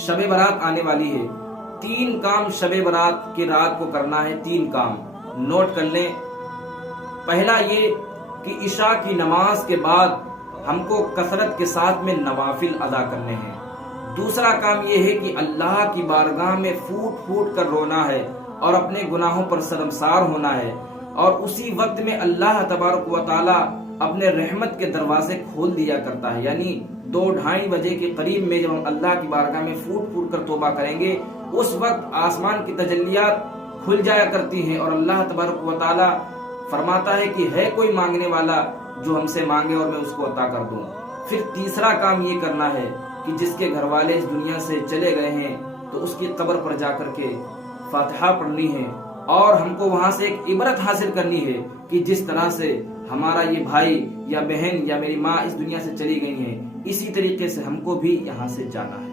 شب برات آنے والی ہے، 3 کام شب برات کی رات کو کرنا ہے، 3 کام نوٹ کر لیں۔ پہلا یہ کہ عشاء کی نماز کے بعد ہم کو کثرت کے ساتھ میں نوافل ادا کرنے ہیں۔ دوسرا کام یہ ہے کہ اللہ کی بارگاہ میں پھوٹ پھوٹ کر رونا ہے اور اپنے گناہوں پر شرمسار ہونا ہے، اور اسی وقت میں اللہ تبارک و تعالی اپنے رحمت کے دروازے کھول دیا کرتا ہے، یعنی 2-2:30 بجے کے قریب میں جب ہم اللہ کی بارگاہ میں پھوٹ پھوٹ کر توبہ کریں گے، اس وقت آسمان کی تجلیات کھل جایا کرتی ہیں اور اللہ تبارک و تعالی فرماتا ہے کہ ہے کوئی مانگنے والا جو ہم سے مانگے اور میں اس کو عطا کر دوں۔ پھر تیسرا کام یہ کرنا ہے کہ جس کے گھر والے اس دنیا سے چلے گئے ہیں تو اس کی قبر پر جا کر کے فاتحہ پڑھنی ہے، اور ہم کو وہاں سے ایک عبرت حاصل کرنی ہے کہ جس طرح سے ہمارا یہ بھائی یا بہن یا میری ماں اس دنیا سے چلی گئی ہیں، اسی طریقے سے ہم کو بھی یہاں سے جانا ہے۔